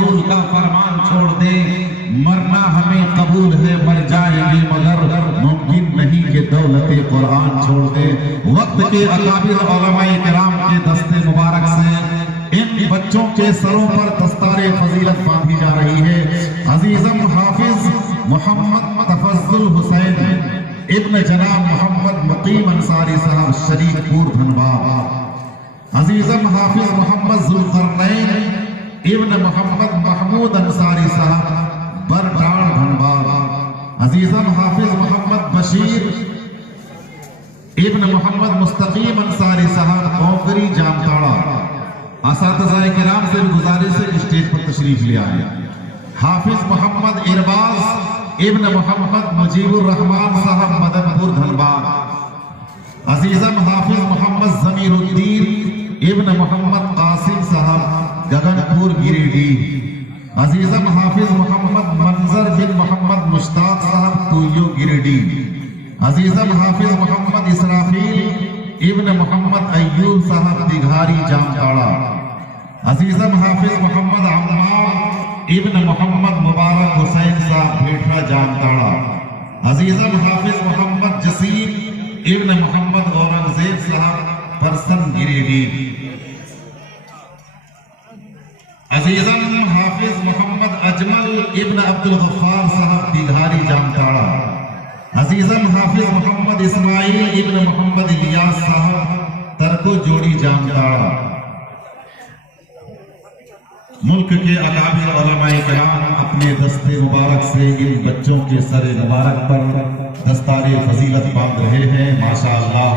रसूल का फरमान छोड़ दे, मरना हमें कबूल है मर जाएंगे मगर मुमकिन नहीं कि दौलत कुरान छोड़ दे। वक्त के अकाबिर उलमाए किराम के दस्ते मुबारक से इन बच्चों के सरों पर दस्तारे फजीलत बांधी जा रही है। अजीजम हाफिज मोहम्मद तफज्जुल हुसैन इब्न जनाब मोहम्मद मुकीम अंसारी साहब शरीफपुर धनबाद। अजीजम हाफिज मोहम्मद जुल्करनैन इब्न मोहम्मद महमूद अंसारी साहब बरडाड़ धनबाद। अजीजम हाफिज मोहम्मद बशीर इब्न मोहम्मद मुस्तकीम अंसारी साहब ओकरी जामताड़ा। असातिज़ाए किराम से भी गुजारिश है स्टेज पर तशरीफ ले आए। हाफिज मोहम्मद इरबाज इब्न मोहम्मद मुजीबुर रहमान साहब मदनपुर धनबाद। अजीजम हाफिज मोहम्मद जमीरुद्दीन इब्न मोहम्मद कासिम साहब गगनपुर गिरिडीह। अजीजम हाफिज मोहम्मद मंजर बिन मोहम्मद मुश्ताक साहब तुयो गिरिडीह। अजीजम हाफिज मोहम्मद इसराफील इब्न मोहम्मद अय्यूब साहब दिघारी जामताड़ा। अजीजम हाफिज मोहम्मद अम्मार इब्न मोहम्मद मुबारक हुसैन साहब भेठरा जामताड़ा। अजीजम हाफिज मोहम्मद जसीम इब्न मोहम्मद औरंगजेब साहब परसन गिरिडीह। अजीजम हाफिज मोहम्मद अजमल इब्न अब्दुल गफ्फार साहब दिघारी जामताड़ा। अजीजम हाफिज मोहम्मद इस्माइल इब्न मोहम्मद इलियास साहब तरको जोड़ी जामताड़ा। मुल्क के अकाबिर उलमाए किराम अपने दस्ते मुबारक से इन बच्चों के सरे मुबारक पर दस्तारे फजीलत बांध रहे हैं। माशाअल्लाह,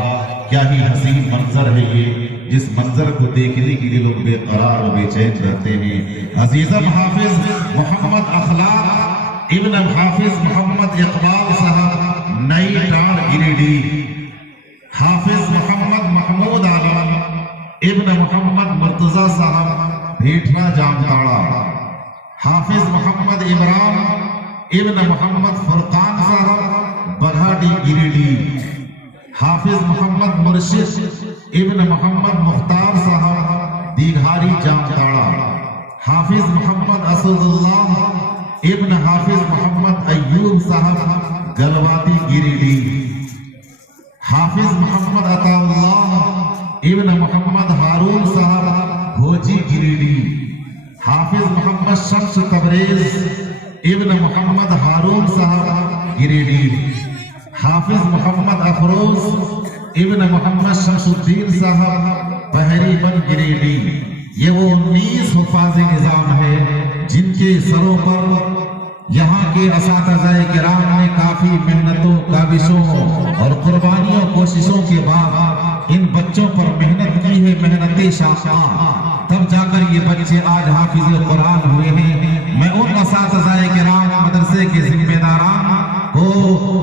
क्या ही हसीन मंजर है ये, जिस मंजर को देखने के लिए लोग बेकरार और बेचैन रहते हैं। अजीजम हाफिज मोहम्मद अखलाक इब्न हाफिज मोहम्मद इकबाल साहब नई टाड़ गिरिडीह। हाफिज मोहम्मद महमूद आलम इब्न मोहम्मद मुर्तजा साहब भेठरा जामताड़ा। हाफिज मोहम्मद इमरान इब्न मोहम्मद फुरकान साहब बघाटी गिरिडीह। हाफिज मोहम्मद मुर्शिद इब्न मोहम्मद मुख्तार साहब दिघारी जामताड़ा। हाफिज मोहम्मद असदुल्लाह इब्न हाफिज मोहम्मद अय्यूब साहब गलवाती गिरिडीह। हाफिज मोहम्मद अताउल्लाह इब्न मोहम्मद हारून साहब भोजी गिरिडीह। हाफिज मोहम्मद शम्स तबरेज इब्न मोहम्मद हारून साहब गिरिडीह। हाफिज मोहम्मद अफरोज इब्न मोहम्मद शमसुद्दीन साहब बहरी बन गिरिडीह। ये वो 19 हुफ़ाज़े निज़ाम है जिनके सरों पर यहाँ के असातिज़ाए किराम ने काफी मेहनतों, काविशों और कुर्बानियों, कोशिशों के बाद इन बच्चों पर मेहनत की है, मेहनत शाक़ा, तब जाकर ये बच्चे आज हाफिज़ कुरान हुए हैं। मैं उन असातिज़ाए किराम, मदरसे के जिम्मेदारान को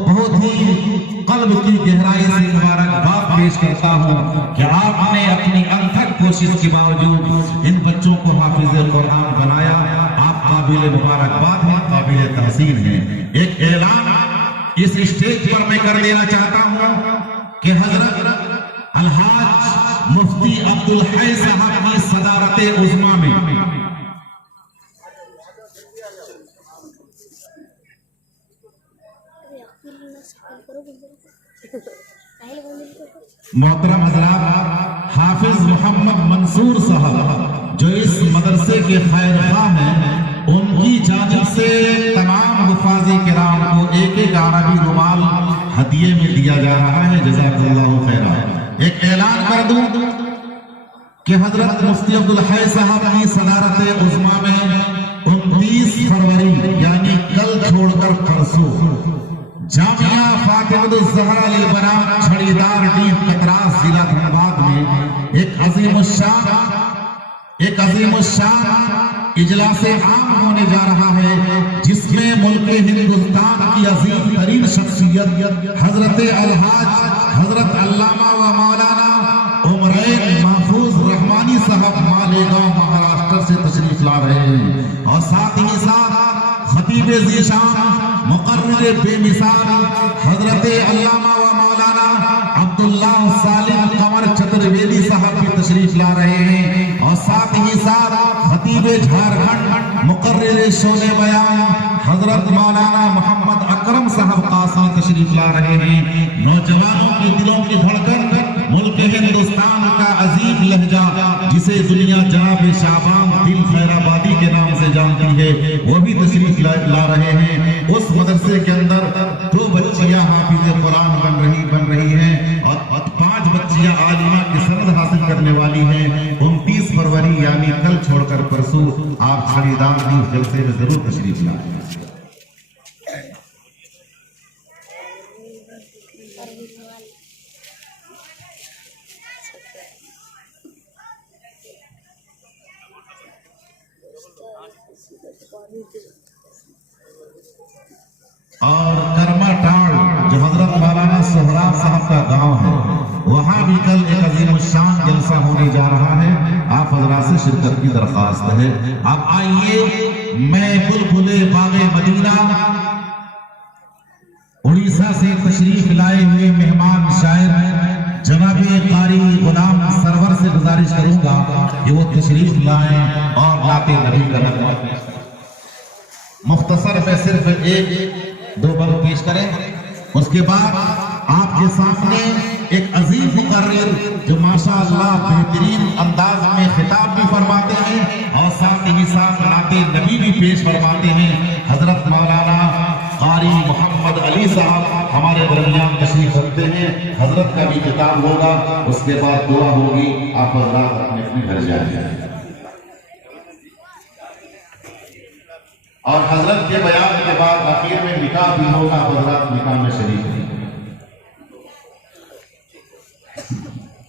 बहुत ही कल्ब की गहराई से मुबारकबाद पेश करता हूँ कि आपने अपनी अथक कोशिश के बावजूद इन बच्चों को हाफिज़ कुरान बनाया। आप काबिल मुबारकबाद हैं, काबिल तहसीन हैं। एक ऐलान इस स्टेज पर मैं कर देना चाहता हूँ कि हजरत अलहाज मुफ्ती अब्दुल हई साहब की सदारत उज़्मा में मोहतरम हजरात, हाफिज मोहम्मद मंसूर साहब जो इस मदरसे के खैर ख्वाह हैं, उनकी जानिब से तमाम हुफ़ाज़े किराम को एक अरबी रुमाल हदिये में दिया जा रहा है। जज़ाकल्लाहु खैरा। एक ऐलान कर दूं कि हजरत मुफ्ती अब्दुल हई साहब की सदारत उज़्मा में 29 फरवरी यानी कल छोड़कर परसों जामिया फातिमतुज़ ज़हरा लिल बनात छड़ीदार डीह कतरास जिला धनबाद में एक अज़ीमुश्शान इजलासे आम होने जा रहा है, जिसमें मुल्क हिंदुस्तान की अजीम तरीन शख्सियत हजरत अलहाज हजरत अल्लामा व मौलाना उमरैन महफूज रहमानी साहब मालेगांव महाराष्ट्र से तशरीफ ला रहे हैं। और साथ ही साथ खतीब ज़ीशान मुक़र्रिर बेमिसाल हजरत अल्लामा व मौलाना अब्दुल्ला सालिम कमर चतुर्वेदी साहब भी तशरीफ ला रहे हैं। और साथ ही साथ खतीब झारखंड मुकर्रिर शोले बयान हजरत मौलाना मोहम्मद अकरम साहब कासमी तशरीफ ला रहे हैं। नौजवानों के दिलों की धड़कन, मुल्क हिंदुस्तान का अजीम लहजा जिसे दुनिया जनाब शाबान दिल खैराबादी के नाम से जानती है, वो भी तशरीफ ला रहे हैं। उस मदरसे के अंदर 2 बच्चियां हाफिज़ कुरान बन रही हैं और 5 बच्चियां आलिमा की सनद हासिल करने वाली हैं। 29 फरवरी यानी कल छोड़कर परसों आप खरीदार की जलसे में जरूर तशरीफ लाएं। और करमाटाड़ जो हजरत मौलाना सोहराब साहब का गांव है, वहां भी कल एक अजीम शान जलसा होने जा रहा है। आप हजरात से शिरकत की दरख्वास्त है। अब आइए, मैं बुलबुले बागे मदीना उड़ीसा से तशरीफ लाए हुए मेहमान शायर जनाबे कारी गुलाम सरवर से गुजारिश करूंगा कि वो तशरीफ लाएं और लाते नबी का नगमा मुख्तसर में सिर्फ 1-2 बंद पेश करें। उसके बाद आपके सामने एक अजीम मुकर्रिर जो माशाअल्लाह बेहतरीन अंदाज में खिताब भी फरमाते हैं और साथ ही साथ नाते नबी भी पेश फरमाते हैं। हजरत मौलाना कारी मोहम्मद अली साहब हमारे दरमियान तशरीफ रखते हैं। हजरत का भी खिताब होगा, उसके बाद दुआ होगी। आप हजरात अपने अपने घर जाएंगे और हजरत के बयान के बाद आखिर में निकाह भी होगा। हजरात निकाह में शरीक